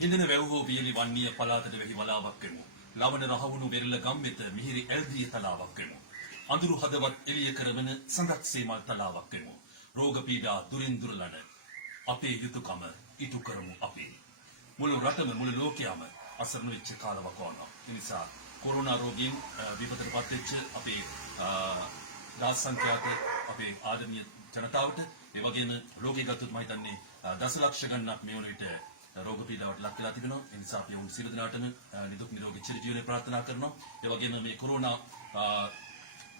හිඳන වැව්හෝ වියලි වන්නීය පලාතට වෙහි වලාවක් වෙමු. ලවණ රහවුණු වෙරළ ගම් වෙත මිහිරි ඇල්දිය තලාවක් වෙමු. අඳුරු හදවත් එළිය කරවන සඳක් සීමල් තලාවක් වෙමු. රෝග පීඩා දුරින් දුරලන අපේ යුතුයකම ඉටු කරමු අපි. මුළු රටම මුළු ලෝකයම අසරණ වෙච්ච කාලවකවානුවක්. ඒ නිසා කොරෝනා රෝගීන් විපතටපත් වෙච්ච අපේ දාස් සංඛ්‍යාත අපේ ආදරණීය ජනතාවට ඒ වගේම ලෝකෙ ගත්තොත් මම හිතන්නේ දසලක්ෂ ගණනක් මේ වන විට රෝග පීඩාවට ලක් වෙලා තිබෙනවා. ඒ නිසා අපි වුන් සියලු දෙනාටම නිදුක් නිරෝගී චිරජීවනය ප්‍රාර්ථනා කරනවා. ඒ වගේම මේ කොරෝනා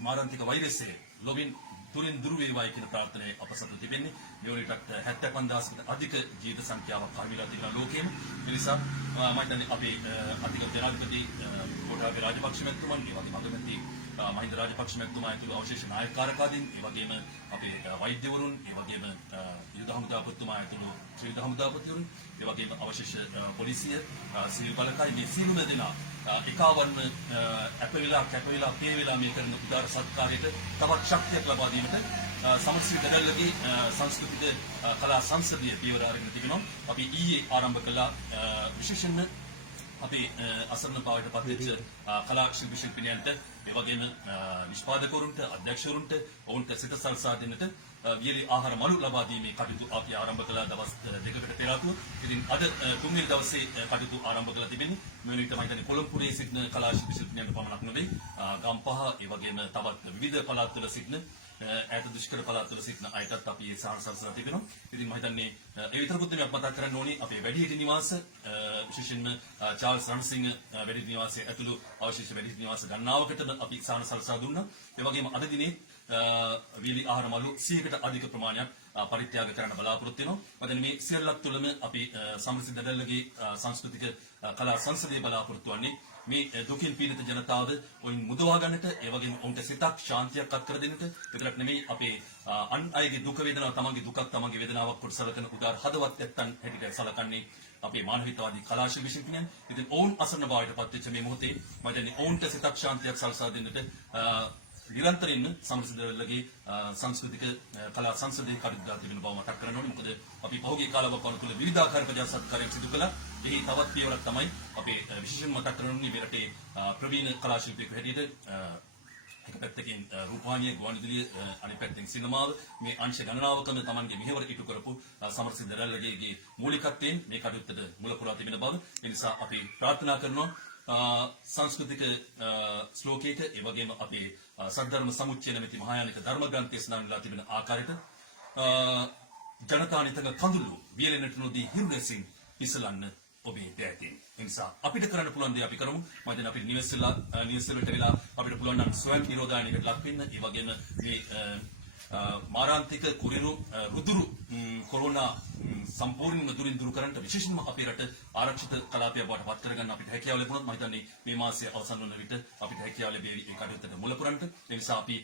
මාරාන්තික වෛරසය ලොවින් දුරින් දුර වේවායි කියන ප්‍රාර්ථනාවයි අප සතු තිබෙන්නේ. මේ වන විටත් 75000කට අධික ජීවිත සංඛ්‍යාවක් අහිමිලා තිබෙන ලෝකෙම. ඒ නිසා මම හිතන්නේ අපේ අධික ජනාධිපති ගෝඨාභය රාජපක්ෂ මැතිතුමන්, ඒ වගේම අගමැති මහින්ද රාජපක්ෂ මැතිතුමා ඇතුළු අවශේෂ නායකකාරකාදීන්, ඒ වගේම අපේ වෛද්‍යවරුන්, ඒ වගේම යුද හමුදාපතිතුමා ඇතුළු ශ්‍රී යුද හමුදාපතිවරුන්, ඒ වගේම අවශේෂ පොලිසිය, සිවිල් බලකාය මේ සියලුම දෙනා එකවන්න අපේලා කැපවිලා පේවිලා මේ කරන උදාර සත්කාරයට තවත් ශක්තියක් ලබා දීමට සමස්ත දඩල්ලගේ සංස්කෘතික කලා සංසදීය පියවර අරගෙන තිබෙනවා. අපි ඊයේ ආරම්භ කළා විශේෂයෙන්ම අපේ අසරණ භාවයට පත්වෙච්ච කලා ශිල්පී ශිල්පිනියන්ට, ඒ වගේම නිෂ්පාදකවරුන්ට, අධ්‍යක්ෂවරුන්ට ඔවුන්ට සිත සල්සා දෙන්නට වියලි ආහාර මළු ලබා දීමේ කටයුතු අපි ආරම්භ කළා දවස් දෙකකට පෙර ආතුව. ඉතින් අද තුන්වෙනි දවසේ කටයුතු ආරම්භ කරලා තිබෙන්නේ. මේ වෙන විට මම හිතන්නේ කොළඹපුරේ සිටින කලා ශිල්පී ශිල්පිනියන්ට පමණක් නෙවෙයි, ගම්පහ, ඒ වගේම තවත් විවිධ පළාත්වල සිටින ඈත දුෂ්කර පළාත්වල සිටින අයටත් අපි ඒ සාහසල්සලා තිබෙනවා. ඉතින් මම හිතන්නේ ඒ විතරකුත් නෙමෙයි මතක් කරන්න ඕනේ අපේ වැඩිහිටි නිවාස, විශේෂයෙන්ම චාල්ස් රණසිංහ වැඩිහිටි නිවාසයේ ඇතුළු අවශේෂ වැඩිහිටි නිවාස ගණනාවකටම අපි සාහසල්සා දුන්නා. ඒ වගේම අද දිනේ වියලි ආහාර මළු 100කට අධික ප්‍රමාණයක් පරිත්‍යාග කරන්න බලාපොරොත්තු වෙනවා. මම මේ සියල්ලක් තුළම අපි සමසිත දඩල්ලගේ සංස්කෘතික කලා සංසදයේ බලාපොරොත්තු වන්නේ මේ දුකින් පීඩිත ජනතාව ඔයින් මුදවා ගන්නට, ඒ වගේම ඔවුන්ට සිතක් ශාන්තියක් අත් කර දෙන්නට විතරක් නෙමෙයි, අපේ අන් අයගේ දුක වේදනාව තමන්ගේ දුකක් තමන්ගේ වේදනාවක් කොට සලකන උදාර හදවත් නැත්තන් හැටියට සලකන්නේ අපේ මානවිකවාදී කලා ශිල්පී ශිල්පිනියන්. ඉතින් ඔවුන් අසරණ භාවයට පත් වෙච්ච මේ මොහොතේ මම හිතන්නේ ඔවුන්ට සිතක් ශාන්තියක් සලසා දෙන්නට නිරන්තරයෙන්ම සමසිතලගේ සංස්කෘතික කලා සංසදයේ කටයුතු තිබෙන බව මතක් කරන්න ඕනේ. මොකද අපි පහුගිය කාලවකවානු තුළ විවිධාකාර ප්‍රජා සත්කාරයන් සිදු කළා. එහි තවත් පියවරක් තමයි අපේ විශේෂයෙන්ම මතක් කරන්න ඕනේ මේ රටේ ප්‍රවීණ කලා ශිල්පියෙකු හැටියට එක පැත්තකින් රූපවාහිනිය, ගුවන්විදුලිය, අනිත් පැත්තෙන් සිනමාව, මේ අංශ ගණනාවකම තමන්ගේ මෙහෙවර ඉටු කරපු සමරසිංහ දරල්ලගේ මූලිකත්වයෙන් මේ කටයුත්තට මුල පුරා තිබෙන බව. ඒ නිසා අපි ප්‍රාර්ථනා කරනවා සංස්කෘතික ශ්ලෝකයක, ඒ වගේම අපේ සද්ධර්ම සමුච්චය නැමැති මහායානික ධර්ම ග්‍රන්ථයේ සඳහන්ලා තිබෙන ආකාරයට ජනතානිතක කඳුළු වියලෙන්නට නොදී හිරුලෙසින් ඉසලන්න ඔබේ දෑතින්. ඒ නිසා අපිට කරන්න පුළුවන් දේ අපි කරමු. මම හිතන්නේ අපිට නිවෙස්වලට වෙලා අපිට පුළුවන් නම් ස්වයං නිරෝධායනයකට ලක් වෙන්න. ඒ වගේම මේ මාරාන්තික කුරිරු රුදුරු කොරෝනා සම්පූර්ණයෙන්ම දුරින් දුරු කරන්නට විශේෂයෙන්ම අපේ රට ආරක්ෂිත කලාපයක් බවට පත් කරගන්න අපිට හැකියාව ලැබුණොත් මම හිතන්නේ මේ මාසයේ අවසන් වන විට අපිට හැකියාව ලැබෙවි ඒ කටයුත්තට මුල පුරන්නට. ඒ නිසා අපි